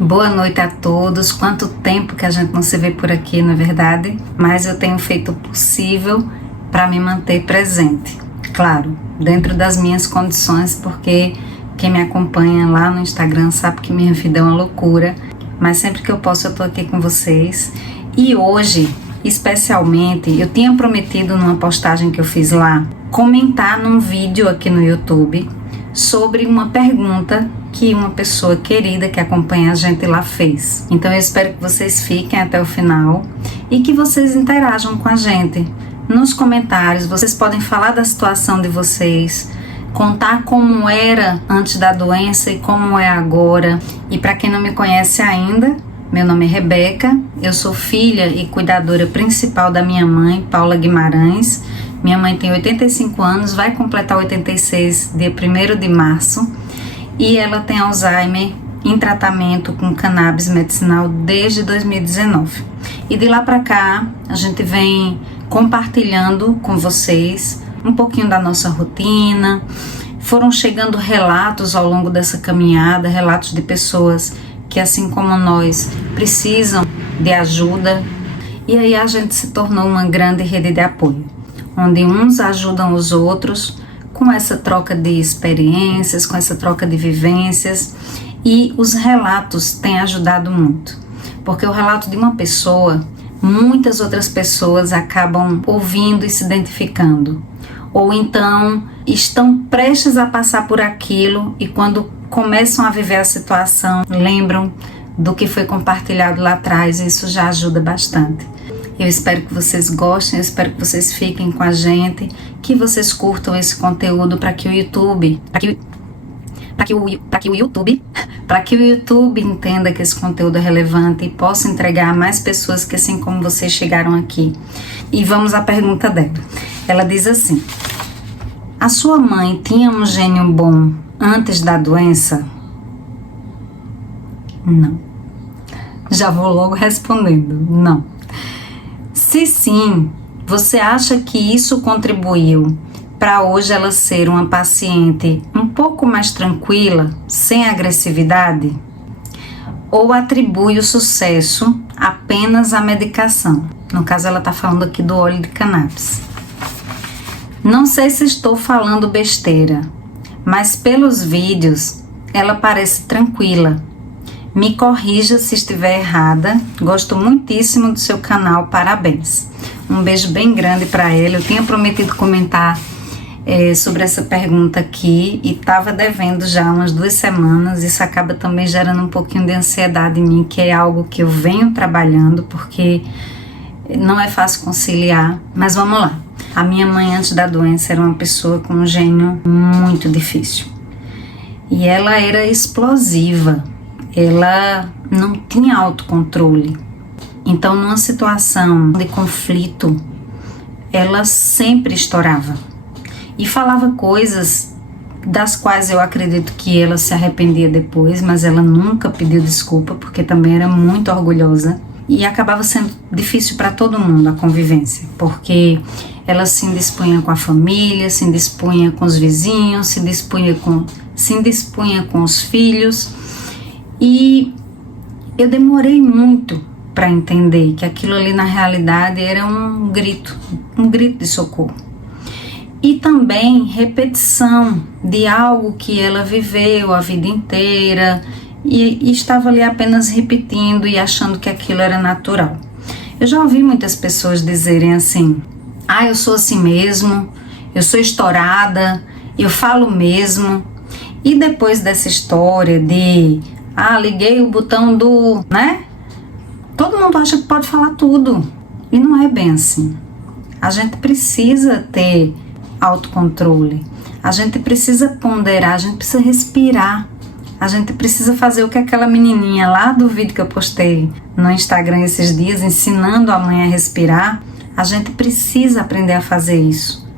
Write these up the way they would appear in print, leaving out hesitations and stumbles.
Boa noite a todos. Quanto tempo que a gente não se vê por aqui, não é verdade? Mas eu tenho feito o possível para me manter presente. Claro, dentro das minhas condições, porque quem me acompanha lá no Instagram sabe que minha vida é uma loucura. Mas sempre que eu posso eu tô aqui com vocês. E hoje, especialmente, eu tinha prometido numa postagem que eu fiz lá, comentar num vídeo aqui no YouTube sobre uma pergunta que uma pessoa querida que acompanha a gente lá fez. Então eu espero que vocês fiquem até o final e que vocês interajam com a gente nos comentários. Vocês podem falar da situação de vocês, contar como era antes da doença e como é agora. E para quem não me conhece ainda, meu nome é Rebeca, eu sou filha e cuidadora principal da minha mãe, Paula Guimarães. Minha mãe tem 85 anos, vai completar 86 dia 1º de março. E ela tem Alzheimer em tratamento com cannabis medicinal desde 2019. E de lá para cá, a gente vem compartilhando com vocês um pouquinho da nossa rotina. Foram chegando relatos ao longo dessa caminhada, relatos de pessoas que, assim como nós, precisam de ajuda. E aí a gente se tornou uma grande rede de apoio, onde uns ajudam os outros com essa troca de experiências, com essa troca de vivências, e os relatos têm ajudado muito, porque o relato de uma pessoa, muitas outras pessoas acabam ouvindo e se identificando, ou então estão prestes a passar por aquilo e quando começam a viver a situação, lembram do que foi compartilhado lá atrás, e isso já ajuda bastante. Eu espero que vocês gostem, eu espero que vocês fiquem com a gente, que vocês curtam esse conteúdo para que o YouTube, para que o YouTube entenda que esse conteúdo é relevante e possa entregar a mais pessoas que assim como vocês chegaram aqui. E vamos à pergunta dela. Ela diz assim: a sua mãe tinha um gênio bom antes da doença? Não. Já vou logo respondendo, não. Se sim, você acha que isso contribuiu para hoje ela ser uma paciente um pouco mais tranquila, sem agressividade? Ou atribui o sucesso apenas à medicação? No caso, ela está falando aqui do óleo de cannabis. Não sei se estou falando besteira, mas pelos vídeos ela parece tranquila. Me corrija se estiver errada. Gosto muitíssimo do seu canal, parabéns. Um beijo bem grande para ela. Eu tinha prometido comentar sobre essa pergunta aqui e estava devendo já umas 2 semanas. Isso acaba também gerando um pouquinho de ansiedade em mim, que é algo que eu venho trabalhando, porque não é fácil conciliar. Mas vamos lá. A minha mãe, antes da doença, era uma pessoa com um gênio muito difícil. E ela era explosiva. Ela não tinha autocontrole. Então, numa situação de conflito, ela sempre estourava. E falava coisas das quais eu acredito que ela se arrependia depois, mas ela nunca pediu desculpa, porque também era muito orgulhosa. E acabava sendo difícil para todo mundo a convivência, porque ela se indispunha com a família, se indispunha com os vizinhos, se indispunha com os filhos. E eu demorei muito para entender que aquilo ali na realidade era um grito de socorro. E também repetição de algo que ela viveu a vida inteira e estava ali apenas repetindo e achando que aquilo era natural. Eu já ouvi muitas pessoas dizerem assim: eu sou assim mesmo, eu sou estourada, eu falo mesmo. E depois dessa história de liguei o botão do, né? Todo mundo acha que pode falar tudo. E não é bem assim. A gente precisa ter autocontrole. A gente precisa ponderar, a gente precisa respirar. A gente precisa fazer o que aquela menininha lá do vídeo que eu postei no Instagram esses dias, ensinando a mãe a respirar. A gente precisa aprender a fazer isso.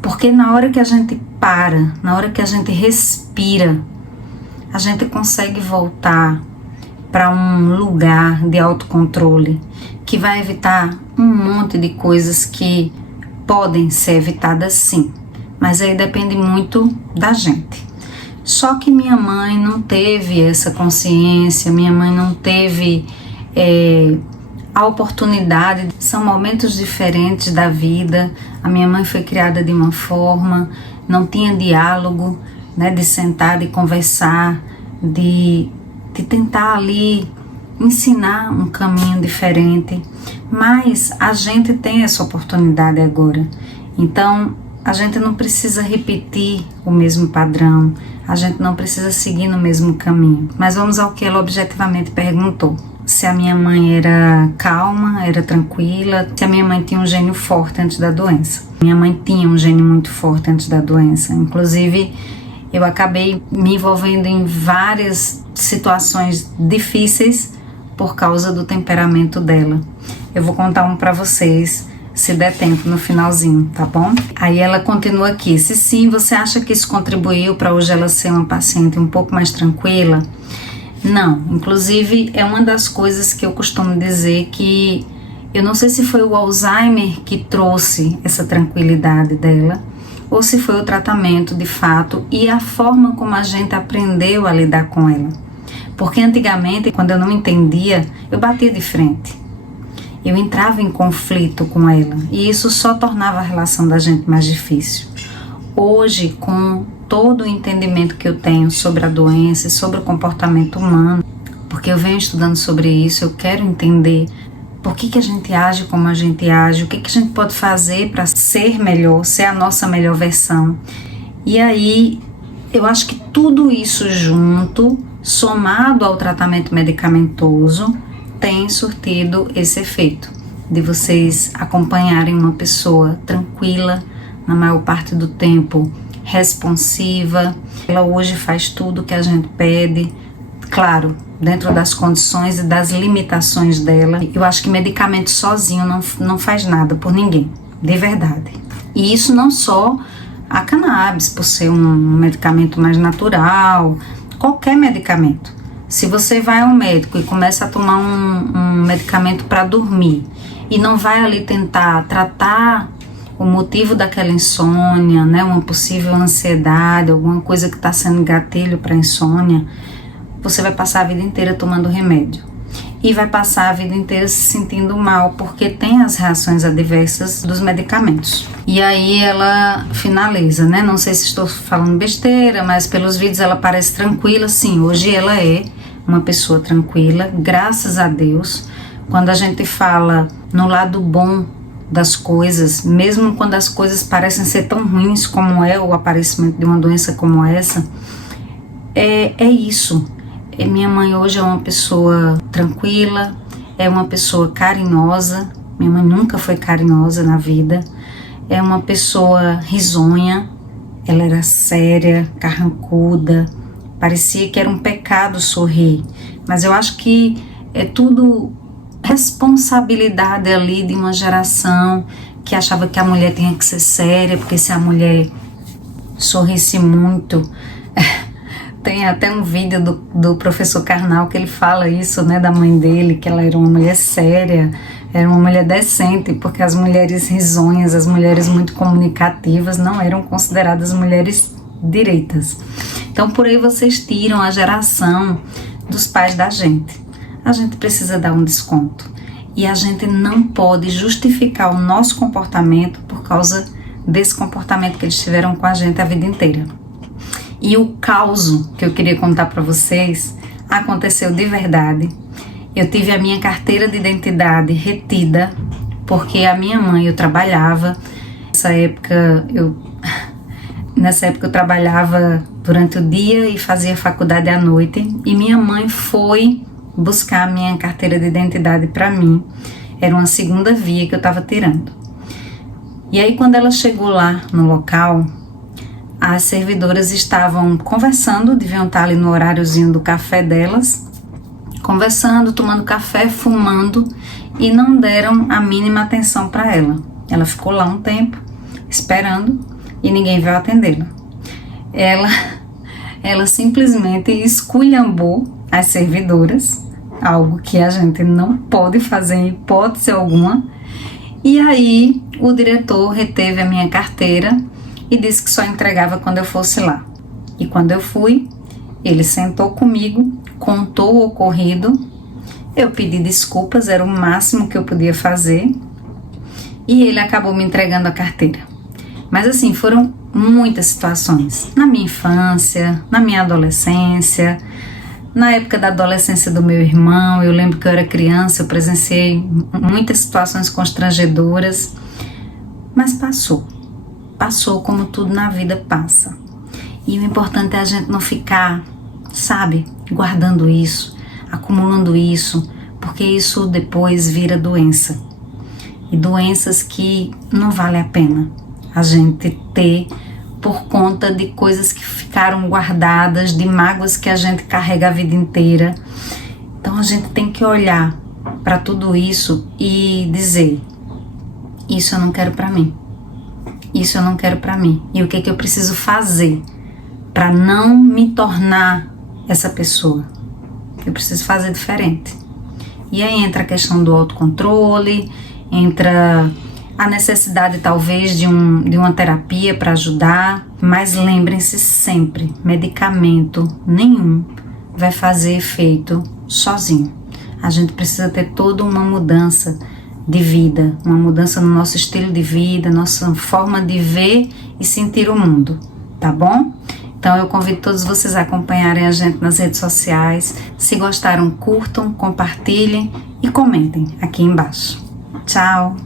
Porque na hora que a gente para, na hora que a gente respira, a gente consegue voltar para um lugar de autocontrole que vai evitar um monte de coisas que podem ser evitadas sim, mas aí depende muito da gente. Só que minha mãe não teve essa consciência, minha mãe não teve a oportunidade. São momentos diferentes da vida. A minha mãe foi criada de uma forma, não tinha diálogo, né, de sentar, de conversar, de tentar ali ensinar um caminho diferente. Mas a gente tem essa oportunidade agora. Então, a gente não precisa repetir o mesmo padrão, a gente não precisa seguir no mesmo caminho. Mas vamos ao que ela objetivamente perguntou. Se a minha mãe era calma, era tranquila, se a minha mãe tinha um gênio forte antes da doença. Minha mãe tinha um gênio muito forte antes da doença. Inclusive, eu acabei me envolvendo em várias situações difíceis por causa do temperamento dela. Eu vou contar um para vocês, se der tempo, no finalzinho, tá bom? Aí ela continua aqui. Se sim, você acha que isso contribuiu para hoje ela ser uma paciente um pouco mais tranquila? Não. Inclusive, é uma das coisas que eu costumo dizer que eu não sei se foi o Alzheimer que trouxe essa tranquilidade dela, ou se foi o tratamento de fato e a forma como a gente aprendeu a lidar com ela. Porque antigamente, quando eu não entendia, eu batia de frente. Eu entrava em conflito com ela e isso só tornava a relação da gente mais difícil. Hoje, com todo o entendimento que eu tenho sobre a doença e sobre o comportamento humano, porque eu venho estudando sobre isso, eu quero entender por que a gente age como a gente age, o que a gente pode fazer para ser melhor, ser a nossa melhor versão. E aí, eu acho que tudo isso junto, somado ao tratamento medicamentoso, tem surtido esse efeito de vocês acompanharem uma pessoa tranquila, na maior parte do tempo responsiva. Ela hoje faz tudo que a gente pede, claro, dentro das condições e das limitações dela. Eu acho que medicamento sozinho não faz nada por ninguém, de verdade. E isso não só a cannabis, por ser um medicamento mais natural, qualquer medicamento. Se você vai ao médico e começa a tomar um medicamento para dormir e não vai ali tentar tratar o motivo daquela insônia, né, uma possível ansiedade, alguma coisa que está sendo gatilho para insônia, você vai passar a vida inteira tomando remédio. E vai passar a vida inteira se sentindo mal, porque tem as reações adversas dos medicamentos. E aí ela finaliza, né? Não sei se estou falando besteira, mas pelos vídeos ela parece tranquila. Sim, hoje ela é uma pessoa tranquila, graças a Deus. Quando a gente fala no lado bom das coisas, mesmo quando as coisas parecem ser tão ruins como é o aparecimento de uma doença como essa, é isso. Minha mãe hoje é uma pessoa tranquila, é uma pessoa carinhosa. Minha mãe nunca foi carinhosa na vida. É uma pessoa risonha, ela era séria, carrancuda, parecia que era um pecado sorrir. Mas eu acho que é tudo responsabilidade ali de uma geração que achava que a mulher tinha que ser séria, porque se a mulher sorrisse muito... Tem até um vídeo do professor Karnal que ele fala isso, né, da mãe dele, que ela era uma mulher séria, era uma mulher decente, porque as mulheres risonhas, as mulheres muito comunicativas não eram consideradas mulheres direitas. Então por aí vocês tiram a geração dos pais da gente. A gente precisa dar um desconto e a gente não pode justificar o nosso comportamento por causa desse comportamento que eles tiveram com a gente a vida inteira. E o caos que eu queria contar para vocês aconteceu de verdade. Eu tive a minha carteira de identidade retida porque a minha mãe, eu trabalhava. Nessa época eu trabalhava durante o dia e fazia faculdade à noite. E minha mãe foi buscar a minha carteira de identidade para mim. Era uma segunda via que eu estava tirando. E aí quando ela chegou lá no local... As servidoras estavam conversando, deviam estar ali no horáriozinho do café delas, conversando, tomando café, fumando, e não deram a mínima atenção para ela. Ela ficou lá um tempo, esperando, e ninguém veio atendê-la. Ela simplesmente esculhambou as servidoras, algo que a gente não pode fazer em hipótese alguma, e aí o diretor reteve a minha carteira, e disse que só entregava quando eu fosse lá. E quando eu fui, ele sentou comigo, contou o ocorrido, eu pedi desculpas, era o máximo que eu podia fazer, e ele acabou me entregando a carteira. Mas assim, foram muitas situações, na minha infância, na minha adolescência, na época da adolescência do meu irmão. Eu lembro que eu era criança, eu presenciei muitas situações constrangedoras, mas passou como tudo na vida passa. E o importante é a gente não ficar, sabe, guardando isso, acumulando isso, porque isso depois vira doença. E doenças que não vale a pena a gente ter por conta de coisas que ficaram guardadas, de mágoas que a gente carrega a vida inteira. Então a gente tem que olhar para tudo isso e dizer: isso eu não quero para mim. Isso eu não quero para mim. E o que eu preciso fazer para não me tornar essa pessoa? Eu preciso fazer diferente. E aí entra a questão do autocontrole, entra a necessidade talvez de uma terapia para ajudar, mas lembrem-se sempre, medicamento nenhum vai fazer efeito sozinho. A gente precisa ter toda uma mudança de vida, uma mudança no nosso estilo de vida, nossa forma de ver e sentir o mundo, tá bom? Então eu convido todos vocês a acompanharem a gente nas redes sociais. Se gostaram, curtam, compartilhem e comentem aqui embaixo. Tchau!